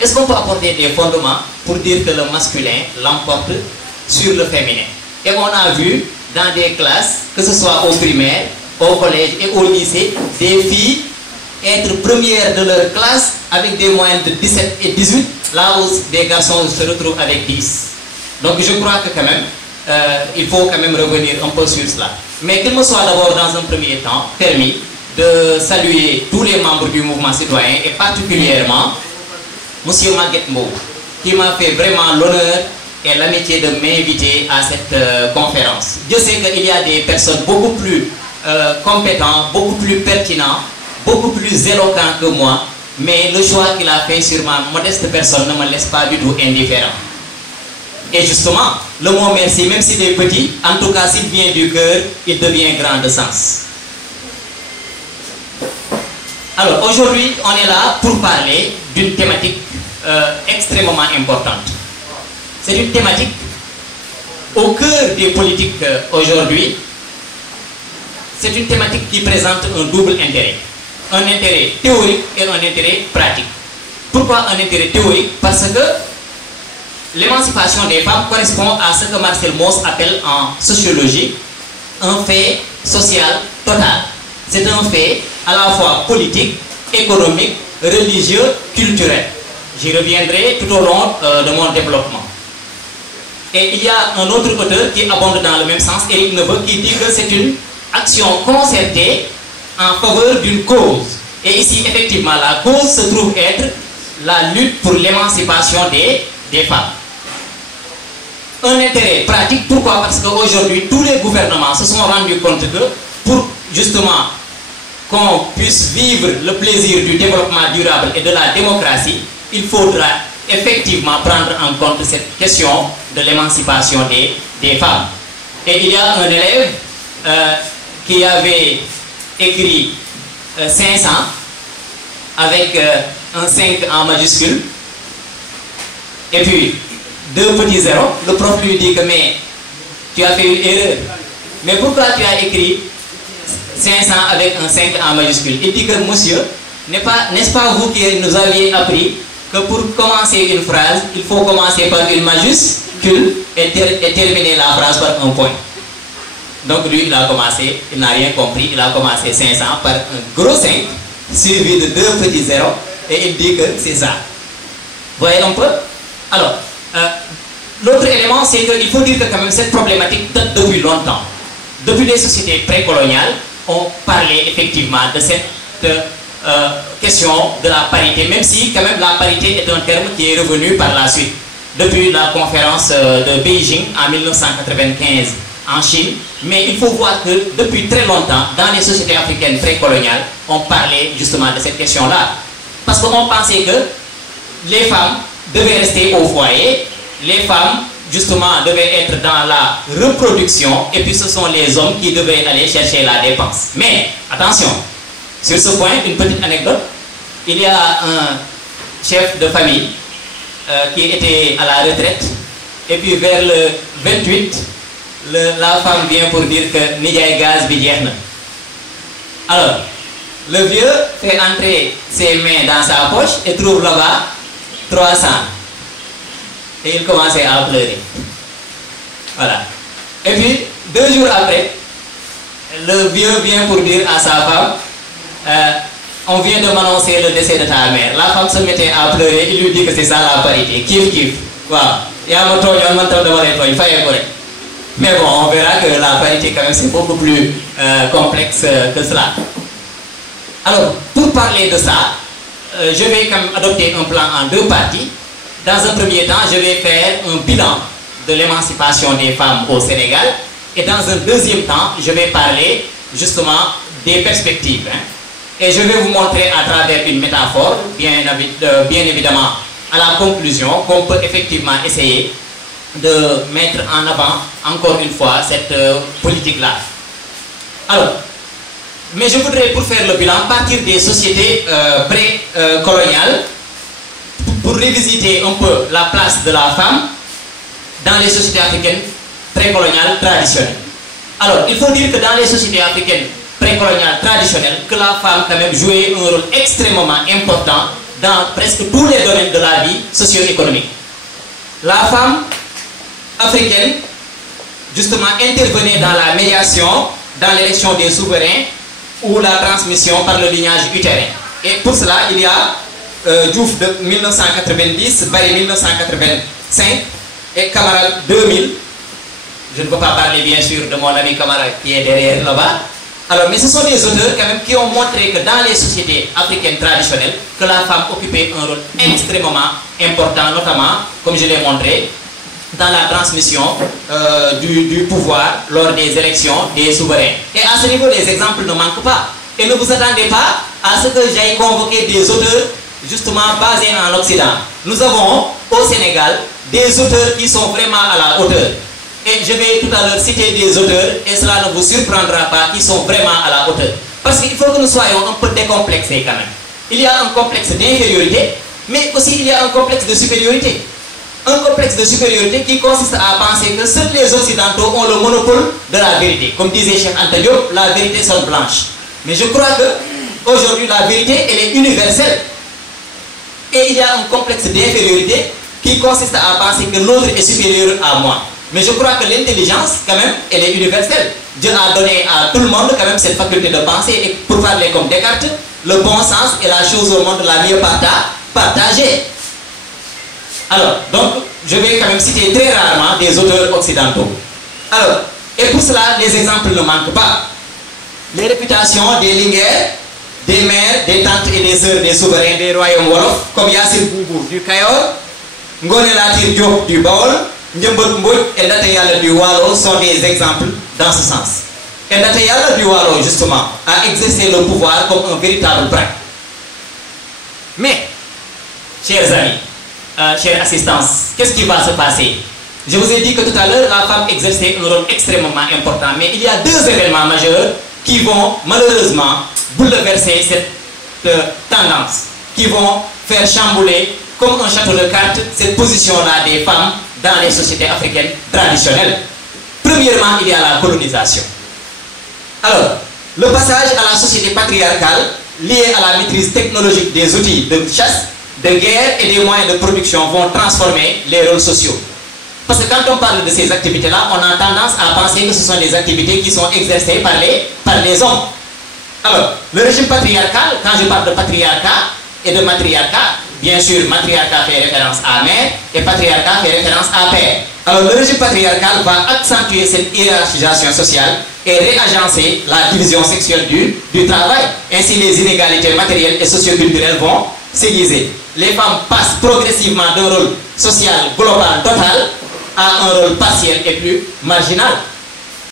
Est-ce qu'on peut apporter des fondements pour dire que le masculin l'emporte sur le féminin? Et on a vu dans des classes, que ce soit au primaire, au collège et au lycée, des filles être premières de leur classe avec des moyennes de 17 et 18, là où des garçons se retrouvent avec 10. Donc je crois que quand même, il faut quand même revenir un peu sur cela. Mais qu'il me soit d'abord dans un premier temps permis de saluer tous les membres du mouvement citoyen et particulièrement M. Maguette Mbow, qui m'a fait vraiment l'honneur et l'amitié de m'inviter à cette conférence. Je sais qu'il y a des personnes beaucoup plus compétentes, beaucoup plus pertinentes, beaucoup plus éloquentes que moi, mais le choix qu'il a fait sur ma modeste personne ne me laisse pas du tout indifférent. Et justement, le mot merci, même s'il est petit, en tout cas s'il vient du cœur, il devient grand de sens. Alors aujourd'hui, on est là pour parler d'une thématique extrêmement importante. C'est une thématique au cœur des politiques aujourd'hui. C'est une thématique qui présente un double intérêt. Un intérêt théorique et un intérêt pratique. Pourquoi un intérêt théorique? Parce que l'émancipation des femmes correspond à ce que Marcel Mauss appelle en sociologie un fait social total. C'est un fait à la fois politique, économique, religieux, culturel. J'y reviendrai tout au long de mon développement. Et il y a un autre auteur qui abonde dans le même sens, Éric Neveu, qui dit que c'est une action concertée en faveur d'une cause. Et ici, effectivement, la cause se trouve être la lutte pour l'émancipation des femmes. Un intérêt pratique, pourquoi? Parce qu'aujourd'hui, tous les gouvernements se sont rendus compte que pour justement qu'on puisse vivre le plaisir du développement durable et de la démocratie, il faudra effectivement prendre en compte cette question de l'émancipation des femmes. Et il y a un élève qui avait écrit 500 avec un 5 en majuscule et puis 2 petits zéros. Le prof lui dit que mais tu as fait une erreur. Mais pourquoi tu as écrit 500 avec un 5 en majuscule? Il dit que monsieur, n'est-ce pas vous qui nous aviez appris que pour commencer une phrase, il faut commencer par une majuscule et terminer la phrase par un point. Donc lui, il a commencé, il n'a rien compris, il a commencé 500 par un gros 5, suivi de 2 petits zéros, et il dit que c'est ça. Vous voyez un peu? Alors, l'autre élément, c'est qu'il faut dire que quand même cette problématique date depuis longtemps. Depuis les sociétés précoloniales, on parlait effectivement de cette question de la parité, même si quand même la parité est un terme qui est revenu par la suite. Depuis la conférence de Beijing en 1995 en Chine, mais il faut voir que depuis très longtemps, dans les sociétés africaines précoloniales, on parlait justement de cette question-là. Parce qu'on pensait que les femmes devaient rester au foyer, les femmes justement devaient être dans la reproduction, et puis ce sont les hommes qui devaient aller chercher la dépense. Mais attention, sur ce point, une petite anecdote. Il y a un chef de famille qui était à la retraite, et puis vers le 28, la femme vient pour dire que Nidjaï gaz bidjerna. Alors, le vieux fait entrer ses mains dans sa poche et trouve là-bas 300. Et il commençait à pleurer. Voilà. Et puis, 2 jours après, le vieux vient pour dire à sa femme, on vient de m'annoncer le décès de ta mère. La femme se mettait à pleurer, il lui dit que c'est ça la parité. Kiff, kiff. Mais bon, on verra que la parité, quand même, c'est beaucoup plus complexe que cela. Alors, pour parler de ça, je vais quand même adopter un plan en 2 parties. Dans un premier temps, je vais faire un bilan de l'émancipation des femmes au Sénégal. Et dans un deuxième temps, je vais parler justement des perspectives. Et je vais vous montrer à travers une métaphore, bien évidemment, à la conclusion, qu'on peut effectivement essayer de mettre en avant, encore une fois, cette politique-là. Alors, mais je voudrais, pour faire le bilan, partir des sociétés pré-coloniales, pour revisiter un peu la place de la femme dans les sociétés africaines précoloniales traditionnelles. Alors, il faut dire que dans les sociétés africaines précoloniales traditionnelles, que la femme quand même jouait un rôle extrêmement important dans presque tous les domaines de la vie socio-économique. La femme africaine, justement, intervenait dans la médiation, dans l'élection des souverains ou la transmission par le lignage utérin. Et pour cela, il y a Diouf de 1990, Barry 1985 et Camara 2000. Je ne peux pas parler bien sûr de mon ami Camara qui est derrière là-bas. Alors, mais ce sont des auteurs quand même qui ont montré que dans les sociétés africaines traditionnelles, que la femme occupait un rôle extrêmement important, notamment, comme je l'ai montré, dans la transmission du pouvoir lors des élections des souverains. Et à ce niveau, les exemples ne manquent pas. Et ne vous attendez pas à ce que j'aille convoquer des auteurs justement basés en Occident. Nous avons au Sénégal des auteurs qui sont vraiment à la hauteur. Et je vais tout à l'heure citer des auteurs, et cela ne vous surprendra pas, qui sont vraiment à la hauteur. Parce qu'il faut que nous soyons un peu décomplexés quand même. Il y a un complexe d'infériorité, mais aussi il y a un complexe de supériorité. Un complexe de supériorité qui consiste à penser que seuls les Occidentaux ont le monopole de la vérité. Comme disait Cheikh Anta Diop, la vérité sonne blanche. Mais je crois que aujourd'hui la vérité, elle est universelle. Et il y a un complexe d'infériorité qui consiste à penser que l'autre est supérieur à moi. Mais je crois que l'intelligence, quand même, elle est universelle. Dieu a donné à tout le monde, quand même, cette faculté de penser. Et pour parler comme Descartes, le bon sens est la chose au monde la mieux partagée. Alors, donc, je vais quand même citer très rarement des auteurs occidentaux. Alors, et pour cela, les exemples ne manquent pas. Les réputations des Linguères, des mères, des tantes et des sœurs des souverains des royaumes Wolof, comme Yassir Boubou du Kayor, Ngone Latir Diop du Baol, Ndiambot Mbouj et Ndateyala du Walo sont des exemples dans ce sens. Et Ndateyala du Walo, justement, a exercé le pouvoir comme un véritable braque. Mais, chers amis, chère assistance, qu'est-ce qui va se passer? Je vous ai dit que tout à l'heure, la femme exerçait un rôle extrêmement important, mais il y a deux événements majeurs qui vont malheureusement bouleverser cette tendance, qui vont faire chambouler comme un château de cartes cette position-là des femmes dans les sociétés africaines traditionnelles. Premièrement, il y a la colonisation. Alors, le passage à la société patriarcale lié à la maîtrise technologique des outils de chasse, de guerre et des moyens de production vont transformer les rôles sociaux. Parce que quand on parle de ces activités-là, on a tendance à penser que ce sont des activités qui sont exercées par les hommes. Alors, le régime patriarcal, quand je parle de patriarcat et de matriarcat, bien sûr, matriarcat fait référence à mère et patriarcat fait référence à père. Alors, le régime patriarcal va accentuer cette hiérarchisation sociale et réagencer la division sexuelle du travail. Ainsi, les inégalités matérielles et socioculturelles vont s'aiguiser. Les femmes passent progressivement d'un rôle social global total à un rôle partiel et plus marginal.